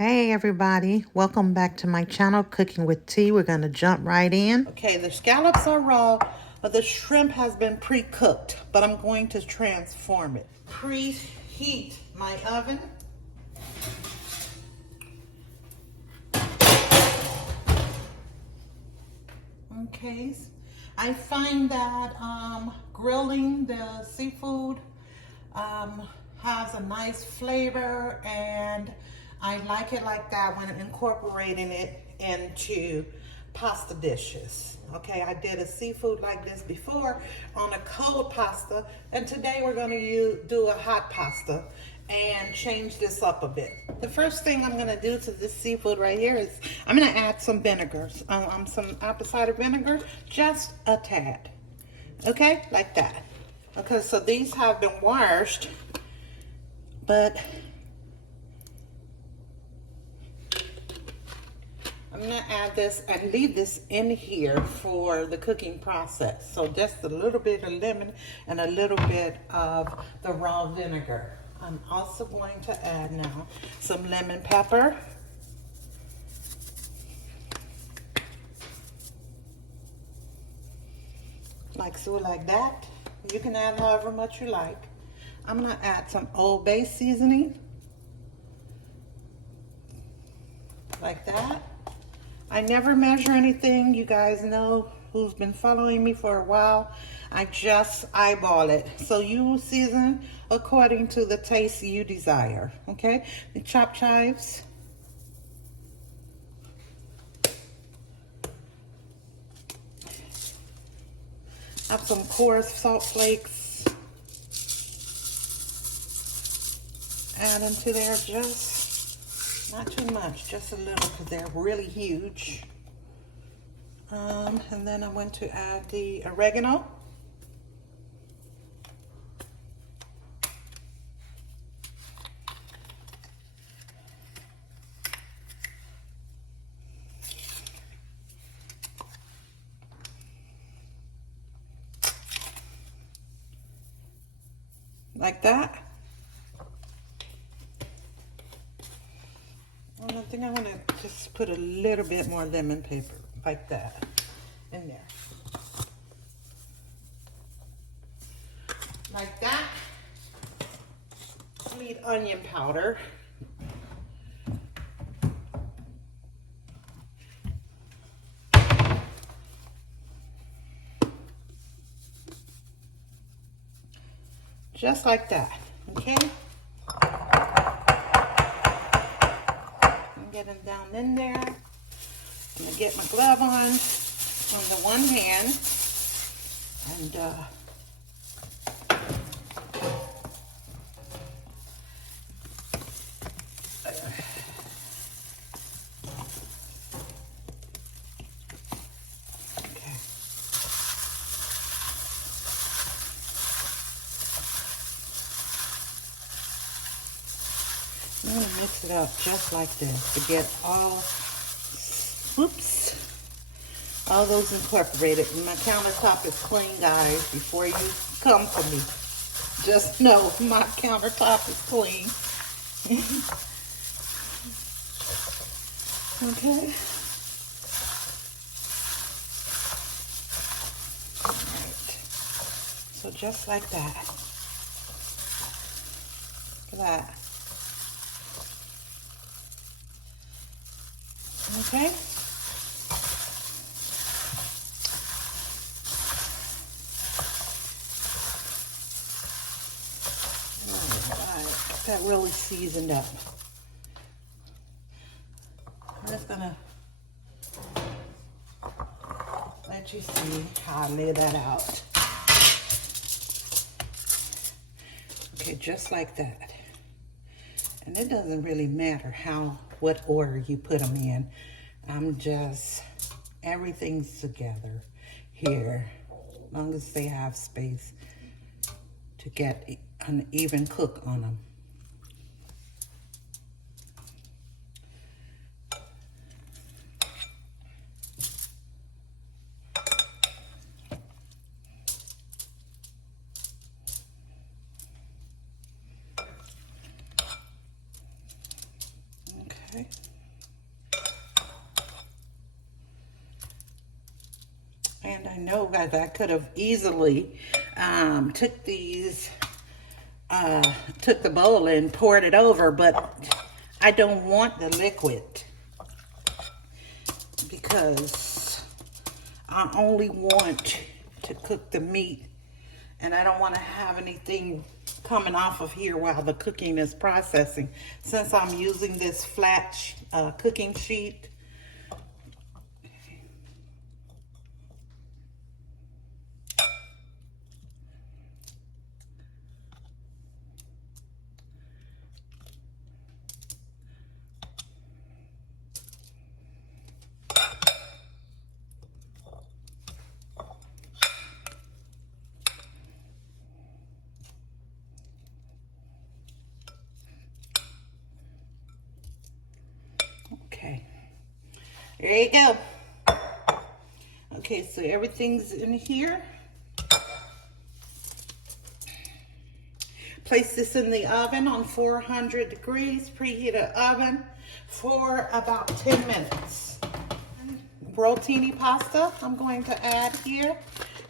Hey everybody, welcome back to my channel, Cooking with Tea. We're going to jump right in. Okay, the scallops are raw, but the shrimp has been pre-cooked, but I'm going to transform it. Preheat my oven. Okay, I find that grilling the seafood has a nice flavor, and I like it like that when incorporating it into pasta dishes. Okay, I did a seafood like this before on a cold pasta, and today we're going to do a hot pasta and change this up a bit. The first thing I'm going to do to this seafood right here is I'm going to add some vinegars, some apple cider vinegar, just a tad. Okay, like that. Okay, so these have been washed, but I'm gonna add this and leave this in here for the cooking process. So just a little bit of lemon and a little bit of the raw vinegar. I'm also going to add now some lemon pepper. Like so, like that. You can add however much you like. I'm gonna add some Old Bay seasoning. Like that. I never measure anything. You guys know who's been following me for a while. I just eyeball it. So you season according to the taste you desire. Okay? The chopped chives. Have some coarse salt flakes. Add into there just, not too much, just a little because they're really huge. And then I'm going to add the oregano. Like that. And I think I want to just put a little bit more lemon pepper, like that, in there. Like that. I need onion powder. Just like that, okay? I'm getting down in there. I'm gonna get my glove on the one hand, and okay. I'm gonna mix it up just like this to get all, whoops, all those incorporated. And my countertop is clean, guys, before you come for me. Just know my countertop is clean. Okay. All right. So just like that. Look at that. Okay. Alright, that really seasoned up. I'm just gonna let you see how I lay that out. Okay, just like that. And it doesn't really matter what order you put them in. I'm just, everything's together here, as long as they have space to get an even cook on them. Okay. And I know that I could have easily took the bowl and poured it over, but I don't want the liquid because I only want to cook the meat, and I don't want to have anything coming off of here while the cooking is processing. Since I'm using this flat cooking sheet, okay, there you go. Okay, so everything's in here. Place this in the oven on 400 degrees, preheated oven for about 10 minutes. Rotini pasta I'm going to add here,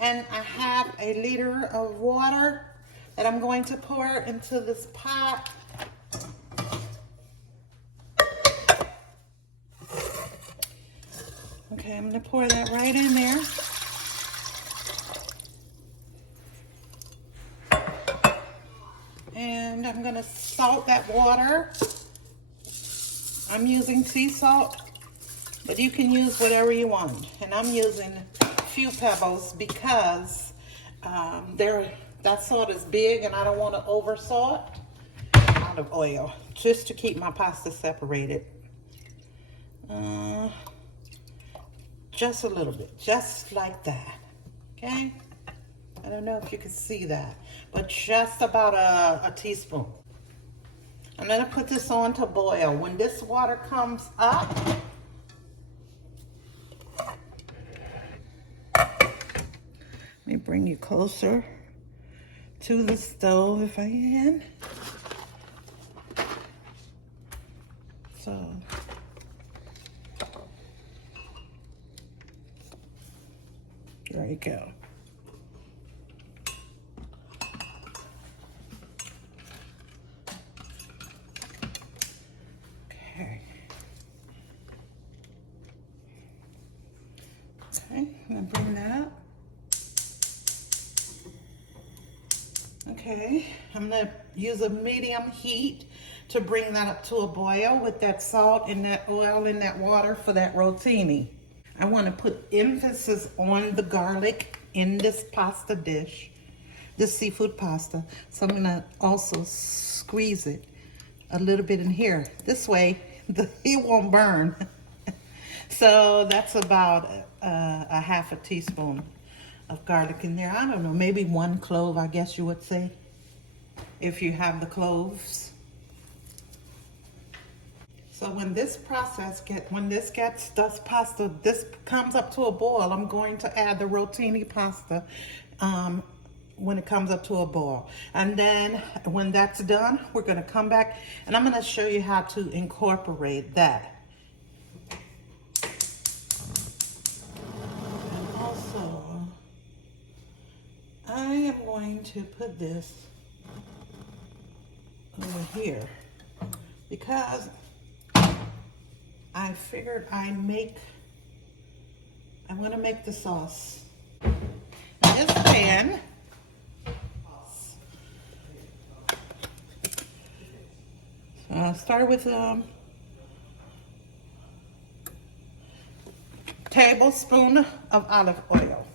and I have a liter of water that I'm going to pour into this pot. Okay, I'm going to pour that right in there. And I'm going to salt that water. I'm using sea salt, but you can use whatever you want. And I'm using a few pebbles because that salt is big and I don't want to over salt. Olive oil, just to keep my pasta separated. Just a little bit, just like that, okay? I don't know if you can see that, but just about a teaspoon. I'm gonna put this on to boil. When this water comes up, let me bring you closer to the stove if I can. So, there you go. Okay. Okay, I'm gonna bring that up. Okay, I'm gonna use a medium heat to bring that up to a boil with that salt and that oil and that water for that rotini. I want to put emphasis on the garlic in this pasta dish, this seafood pasta. So I'm gonna also squeeze it a little bit in here. This way, it won't burn. So that's about a half a teaspoon of garlic in there. I don't know, maybe 1 clove, I guess you would say, if you have the cloves. So when this comes up to a boil, I'm going to add the rotini pasta when it comes up to a boil. And then when that's done, we're gonna come back and I'm gonna show you how to incorporate that. And also, I am going to put this over here because I figured I'm gonna make the sauce. In this pan, so I'll start with tablespoon of olive oil.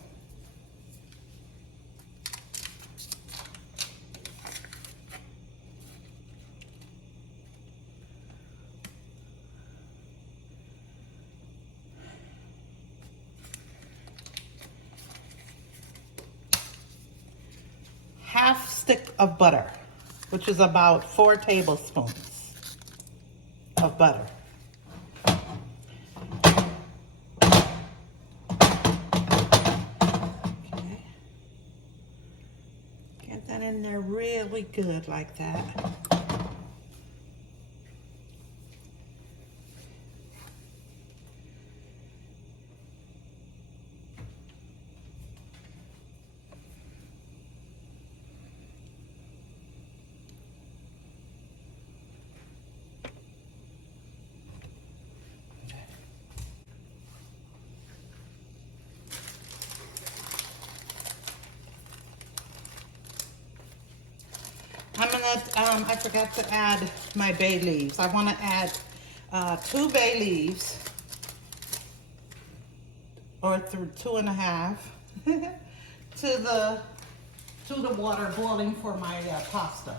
Half stick of butter, which is about 4 tablespoons of butter. Okay. Get that in there really good like that. I forgot to add my bay leaves. I want to add 2 bay leaves, or through 2.5, to the water boiling for my pasta.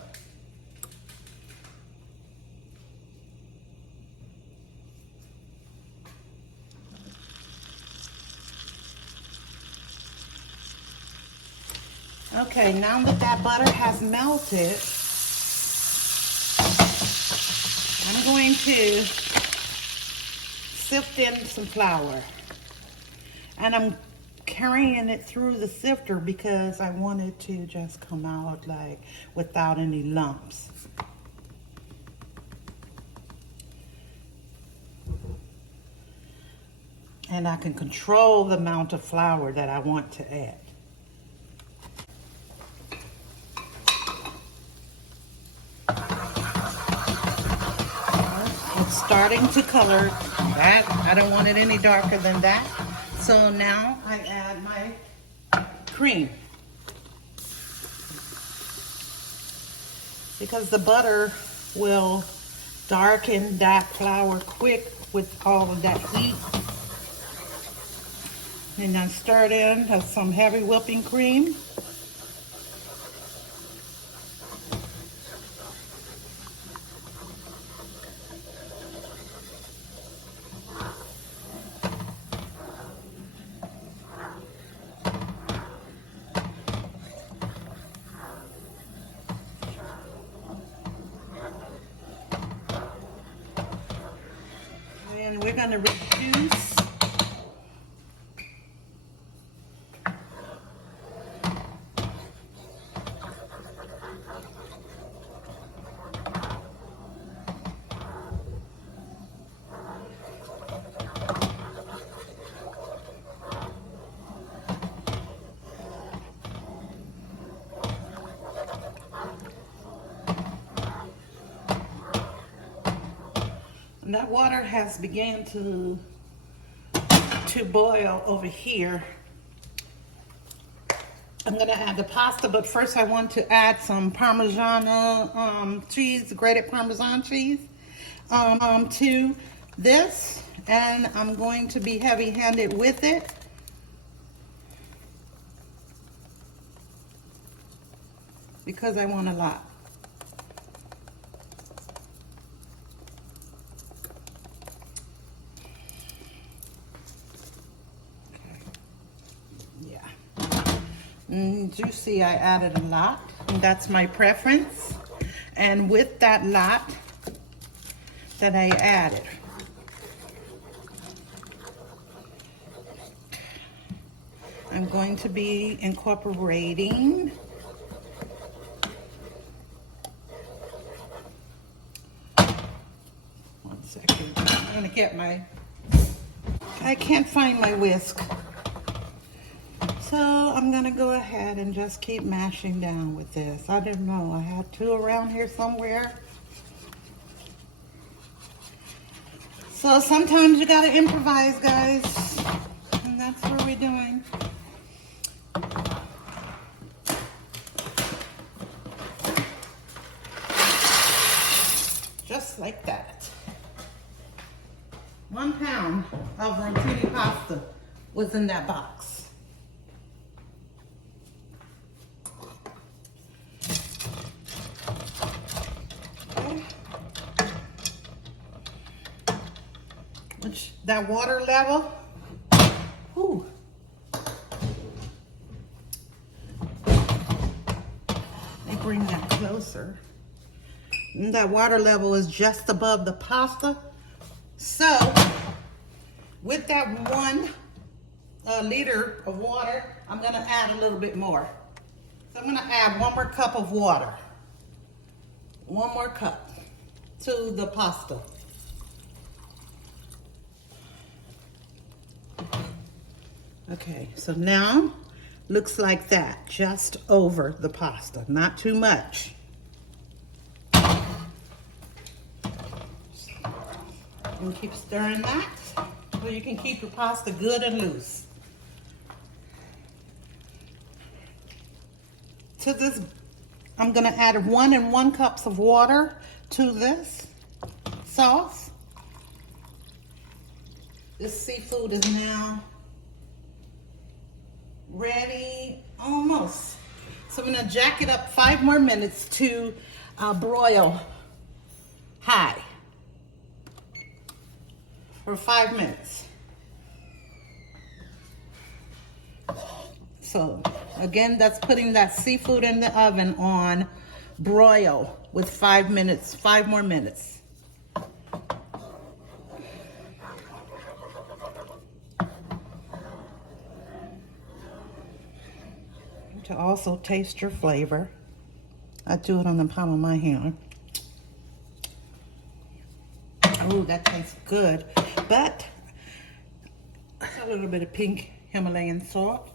Okay, now that butter has melted, I'm going to sift in some flour. And I'm carrying it through the sifter because I want it to just come out like without any lumps. And I can control the amount of flour that I want to add. It's starting to color. That I don't want it any darker than that. So now I add my cream. Because the butter will darken that flour quick with all of that heat. And then stir it in with some heavy whipping cream. And we're going to reduce and that water has begun to boil over here. I'm gonna add the pasta, but first I want to add some Parmesan cheese, grated Parmesan cheese, to this, and I'm going to be heavy-handed with it. Because I want a lot. You see I added a lot, and that's my preference. And with that lot that I added, I'm going to be incorporating one second. I'm gonna get I can't find my whisk. So I'm gonna go ahead and just keep mashing down with this. I didn't know, I had 2 around here somewhere. So sometimes you gotta improvise, guys. And that's what we're doing. Just like that. 1 pound of rotini pasta was in that box. That water level, whew. Let me bring that closer. And that water level is just above the pasta. So, with that 1 liter of water, I'm gonna add a little bit more. So I'm gonna add 1 more cup of water. 1 more cup to the pasta. Okay, so now looks like that, just over the pasta, not too much. And keep stirring that so you can keep your pasta good and loose. To this I'm gonna add 1 and 1 cups of water to this sauce. This seafood is now ready, almost. So I'm gonna jack it up 5 more minutes to broil high for 5 minutes. So again, that's putting that seafood in the oven on broil with 5 minutes, 5 more minutes. To also taste your flavor, I do it on the palm of my hand. Oh, that tastes good. But a little bit of pink Himalayan salt,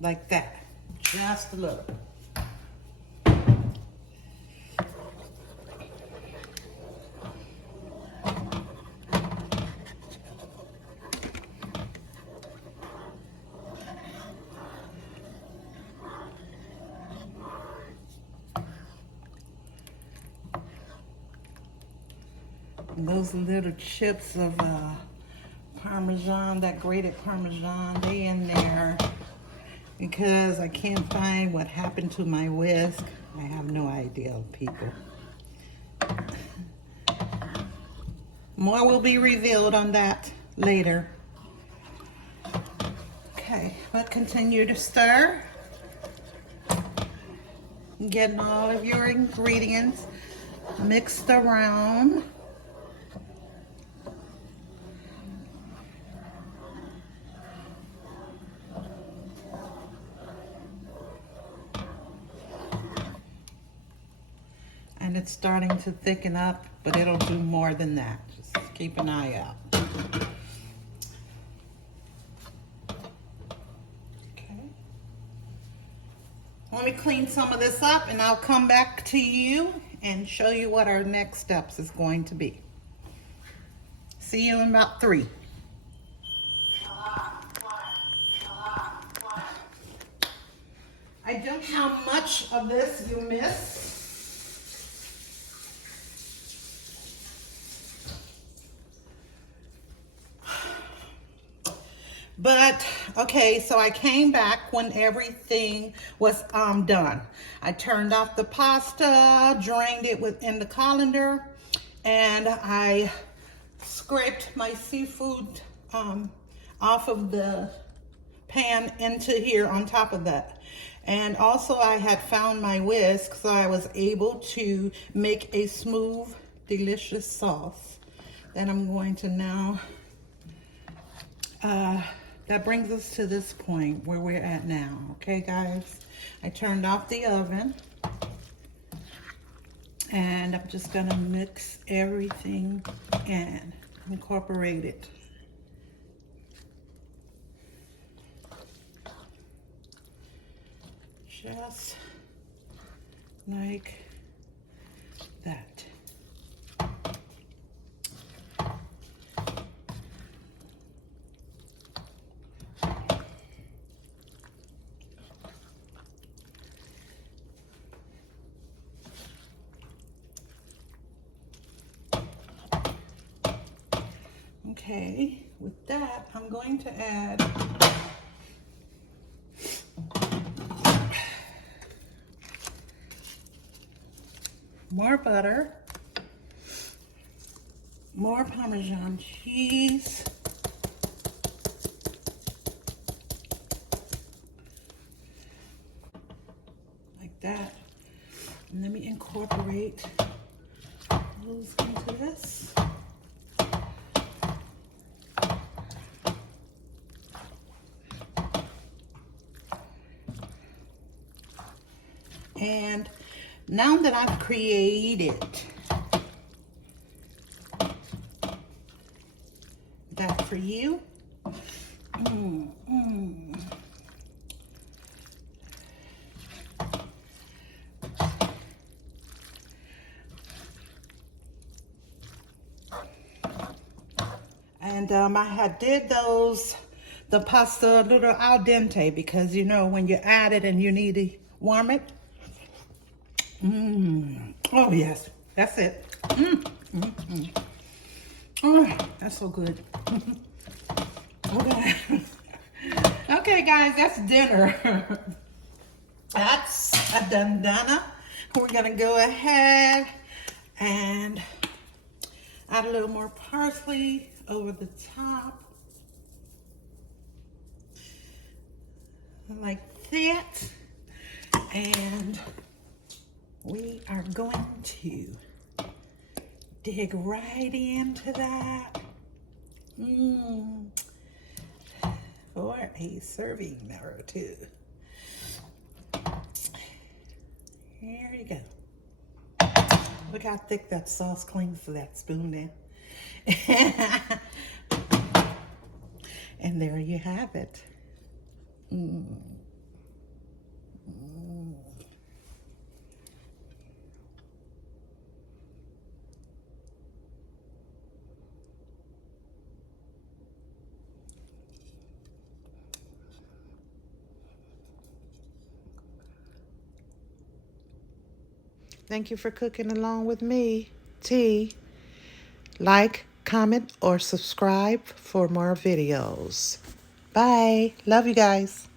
like that, just a little. And those little chips of Parmesan, that grated Parmesan, they in there because I can't find what happened to my whisk. I have no idea, people. More will be revealed on that later. Okay, but continue to stir. Getting all of your ingredients mixed around. And it's starting to thicken up, but it'll do more than that. Just keep an eye out. Okay. Let me clean some of this up and I'll come back to you and show you what our next steps is going to be. See you in about 3. I don't know how much of this you missed. But, okay, so I came back when everything was done. I turned off the pasta, drained it in the colander, and I scraped my seafood off of the pan into here on top of that. And also I had found my whisk, so I was able to make a smooth, delicious sauce that I'm going to now that brings us to this point where we're at now. Okay, guys, I turned off the oven and I'm just gonna mix everything in, incorporate it. Just like that. Okay, with that, I'm going to add more butter, more Parmesan cheese, like that. And let me incorporate those into this. And now that I've created that for you, and I had did the pasta a little al dente because you know when you add it and you need to warm it, Oh, yes. That's it. Oh, that's so good. Okay. Okay, guys, that's dinner. That's a done. We're gonna go ahead and add a little more parsley over the top, like that. And we are going to dig right into that for a serving or two. Here you go. Look how thick that sauce clings to that spoon there. And there you have it. Thank you for cooking along with me, T. Like, comment, or subscribe for more videos. Bye. Love you guys.